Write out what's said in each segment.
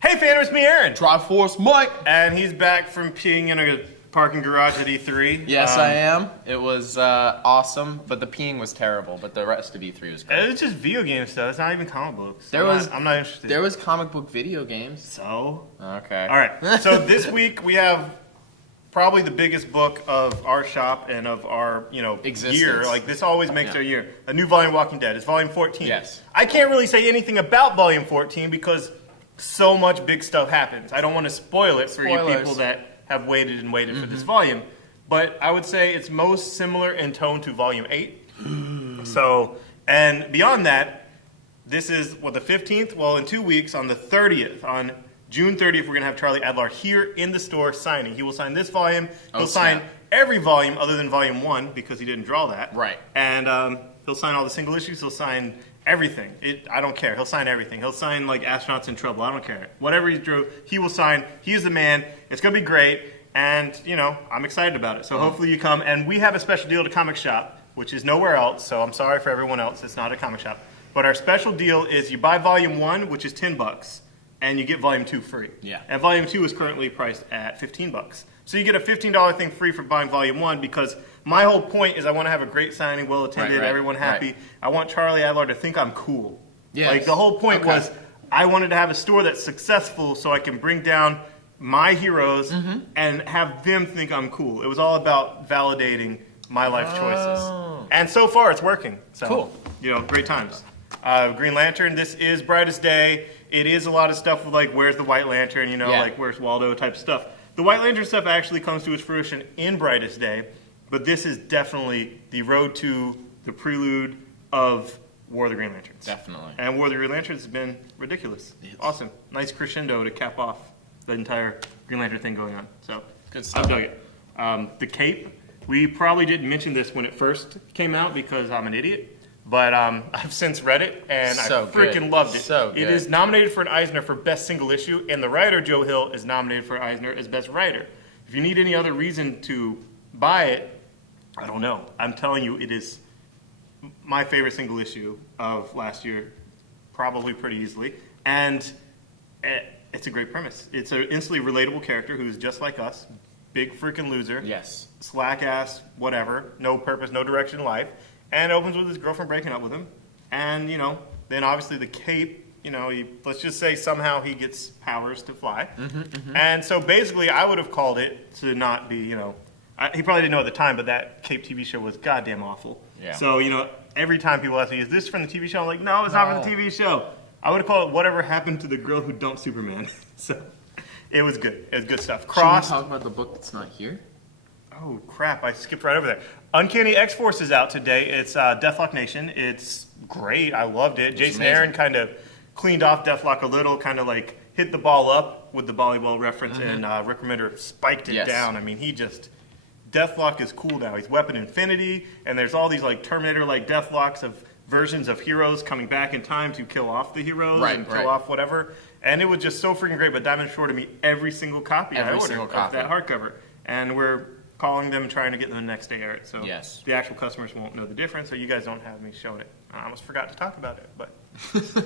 Hey fan, it's me, Aaron. Triforce Mike. And he's back from peeing in a parking garage at E3. Yes, I am. It was awesome, but the peeing was terrible, but the rest of E3 was great. It's just video game stuff. It's not even comic books. I'm not interested. There was comic book video games. So? Okay. All right. So this week we have probably the biggest book of our shop and of our, existence. Year. Like, this always makes our year. A new volume of Walking Dead. It's volume 14. Yes. I can't really say anything about volume 14 because so much big stuff happens. I don't want to spoil it for you people that have waited and waited for this volume. But I would say it's most similar in tone to volume 8. So, and beyond that, this is, the 15th? Well, in 2 weeks, on the 30th, on June 30th, we're going to have Charlie Adlard here in the store signing. He will sign this volume. He'll sign every volume other than volume 1 because he didn't draw that. Right. And he'll sign all the single issues. He'll sign everything. I don't care. He'll sign everything. He'll sign, like, Astronauts in Trouble. I don't care. Whatever he drew, he will sign. He's the man. It's going to be great. And, I'm excited about it. So hopefully you come. And we have a special deal to Comic Shop, which is nowhere else. So I'm sorry for everyone else. It's not a comic shop. But our special deal is you buy volume 1, which is $10, and you get volume 2 free. Yeah. And volume 2 is currently priced at $15. So you get a $15 thing free for buying volume 1 because my whole point is I want to have a great signing, well attended, everyone happy. I want Charlie Adlard to think I'm cool. Yes. Like, the whole point was I wanted to have a store that's successful so I can bring down my heroes and have them think I'm cool. It was all about validating my life choices. And so far it's working. So, cool. Great times. Green Lantern, this is Brightest Day. It is a lot of stuff with, like, where's the White Lantern, like, where's Waldo type stuff. The White Lantern stuff actually comes to its fruition in Brightest Day, but this is definitely the road to the prelude of War of the Green Lanterns. Definitely. And War of the Green Lanterns has been ridiculous. Awesome. Nice crescendo to cap off the entire Green Lantern thing going on. So, good stuff. I dug it. The cape, we probably didn't mention this when it first came out because I'm an idiot. But I've since read it, and I freaking loved it. So good. It is nominated for an Eisner for Best Single Issue, and the writer, Joe Hill, is nominated for Eisner as Best Writer. If you need any other reason to buy it, I don't know. I'm telling you, it is my favorite single issue of last year, probably pretty easily. And it's a great premise. It's an instantly relatable character who's just like us, big freaking loser. Yes. Slack ass, whatever, no purpose, no direction in life. And it opens with his girlfriend breaking up with him. And, then obviously the cape, let's just say somehow he gets powers to fly. And so basically I would have called it to not be, he probably didn't know at the time, but that Cape TV show was goddamn awful. Yeah. So, every time people ask me, is this from the TV show? I'm like, no, it's not from the TV show. I would have called it Whatever Happened to the Girl Who Dumped Superman. So it was good. It was good stuff. Should we talk about the book that's not here? Oh, crap. I skipped right over there. Uncanny X-Force is out today. It's Deathlock Nation. It's great. I loved it. Jason Aaron kind of cleaned off Deathlock a little, kind of like hit the ball up with the volleyball reference, and Rick Remender spiked it down. I mean, Deathlock is cool now. He's Weapon Infinity, and there's all these like Terminator-like Deathlocks of versions of heroes coming back in time to kill off the heroes and kill off whatever. And it was just so freaking great, but Diamond assured me every single copy I ordered of that hardcover. And we're calling them, trying to get them the next day aired. So the actual customers won't know the difference, so you guys don't have me showing it. I almost forgot to talk about it, but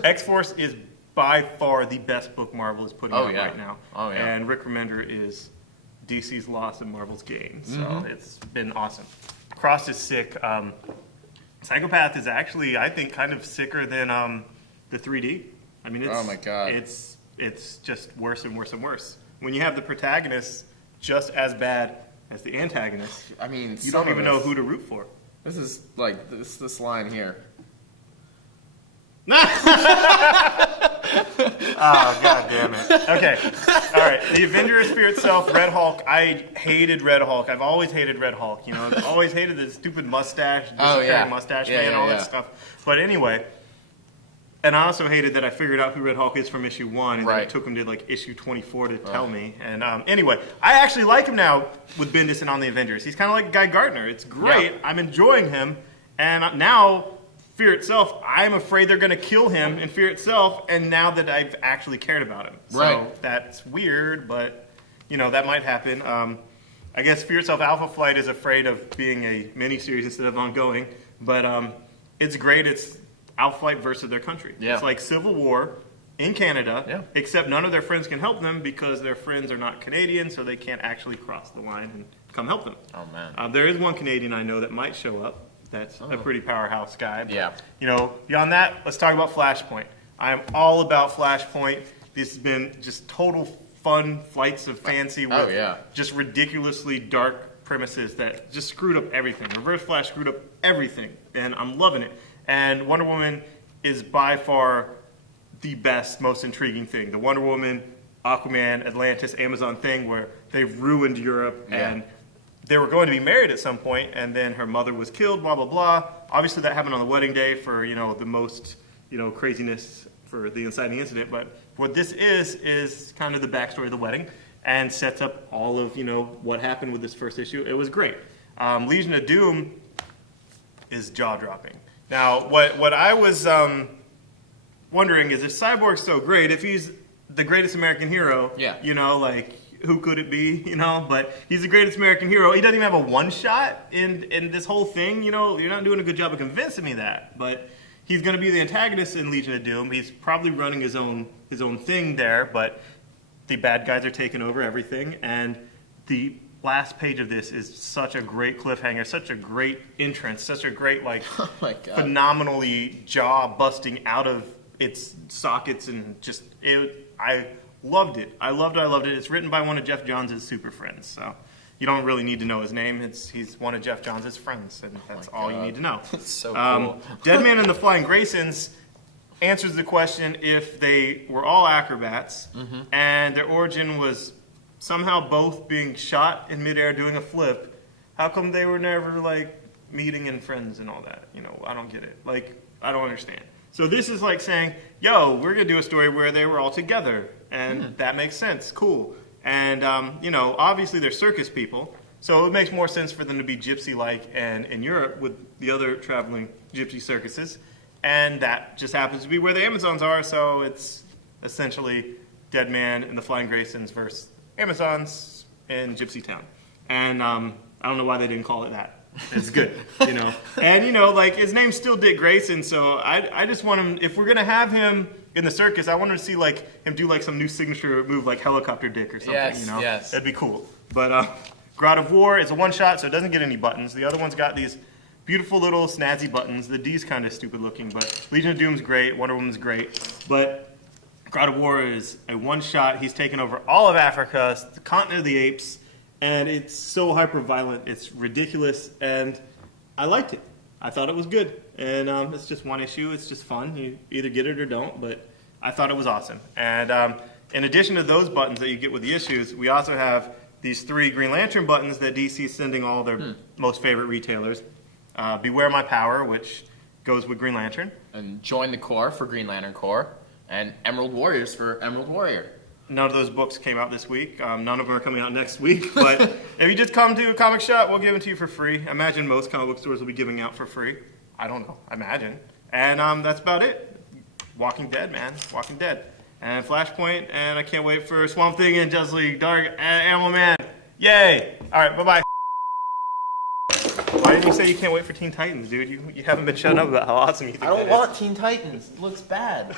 X-Force is by far the best book Marvel is putting out right now. And Rick Remender is DC's loss and Marvel's gain. So it's been awesome. Cross is sick. Psychopath is actually, I think, kind of sicker than the 3D. I mean, it's, oh my God. It's just worse and worse and worse. When you have the protagonist just as bad as the antagonist, I mean, you don't even know who to root for. This is like this line here. Oh, God damn it. Okay. All right. The Avengers Fear Itself, Red Hulk. I hated Red Hulk. I've always hated Red Hulk. I've always hated the stupid mustache, mustache man, all that stuff. But anyway, and I also hated that I figured out who Red Hulk is from issue 1, and then it took him to like issue 24 to tell me. And anyway, I actually like him now with Bendis and on the Avengers. He's kind of like Guy Gardner. It's great. I'm enjoying him. And now, Fear Itself, I'm afraid they're going to kill him in Fear Itself, and now that I've actually cared about him. So that's weird, but, that might happen. I guess Fear Itself Alpha Flight is afraid of being a miniseries instead of ongoing, but it's great. It's Alpha Flight versus their country. It's like Civil War in Canada, Yeah. except none of their friends can help them because their friends are not Canadian, so they can't actually cross the line and come help them. Oh, man. There is one Canadian I know that might show up. That's a pretty powerhouse guy. But, Yeah. You know, beyond that, let's talk about Flashpoint. I am all about Flashpoint. This has been just total fun flights of fancy with just ridiculously dark premises that just screwed up everything. Reverse Flash screwed up everything, and I'm loving it. And Wonder Woman is by far the best, most intriguing thing. The Wonder Woman, Aquaman, Atlantis, Amazon thing where they've ruined Europe and they were going to be married at some point, and then her mother was killed, blah, blah, blah. Obviously that happened on the wedding day for, you know, the most, you know, craziness for the inciting incident. But what this is kind of the backstory of the wedding and sets up all of, you know, what happened with this first issue. It was great. Legion of Doom is jaw-dropping. Now, what I was wondering is if Cyborg's so great, if he's the greatest American hero, you know, like, who could it be, you know? But he's the greatest American hero. He doesn't even have a one-shot in this whole thing, you know? You're not doing a good job of convincing me that. But he's going to be the antagonist in Legion of Doom. He's probably running his own thing there, but the bad guys are taking over everything. And the last page of this is such a great cliffhanger, such a great entrance, such a great, like, phenomenally jaw-busting out of its sockets, and just, I loved it. I loved it. It's written by one of Jeff Johns' super friends, so you don't really need to know his name. He's one of Jeff Johns' friends, and that's all you need to know. It's so cool. Deadman and the Flying Graysons answers the question if they were all acrobats, and their origin was somehow both being shot in midair doing a flip. How come they were never, like, meeting and friends and all that? You know, I don't get it. Like, I don't understand. So this is like saying, yo, we're going to do a story where they were all together. And that makes sense. Cool. And, you know, obviously they're circus people. So it makes more sense for them to be gypsy-like and in Europe with the other traveling gypsy circuses. And that just happens to be where the Amazons are. So it's essentially Deadman and the Flying Graysons versus Amazons in Gypsy Town. And I don't know why they didn't call it that. It's good, you know. And, you know, like, his name's still Dick Grayson, so I just want him, if we're going to have him in the circus, I want him to see, like, him do, like, some new signature move, like Helicopter Dick or something, you know. That'd be cool. But God of War is a one-shot, so it doesn't get any buttons. The other one's got these beautiful little snazzy buttons. The D's kind of stupid looking, but Legion of Doom's great, Wonder Woman's great. But God of War is a one-shot. He's taken over all of Africa, the continent of the apes, and it's so hyper-violent. It's ridiculous, and I liked it. I thought it was good. And it's just one issue. It's just fun. You either get it or don't, but I thought it was awesome. And in addition to those buttons that you get with the issues, we also have these 3 Green Lantern buttons that DC is sending all their most favorite retailers. Beware My Power, which goes with Green Lantern. And Join the Corps for Green Lantern Corps. And Emerald Warriors for Emerald Warrior. None of those books came out this week. None of them are coming out next week. But if you just come to a comic shop, we'll give them to you for free. Imagine most comic book stores will be giving out for free. I don't know. Imagine. And that's about it. Walking Dead, man. Walking Dead. And Flashpoint. And I can't wait for Swamp Thing and Justice League Dark and Animal Man. Yay! All right, bye-bye. Why didn't you say you can't wait for Teen Titans, dude? You haven't been shutting up about how awesome you think I don't want Teen Titans. It looks bad.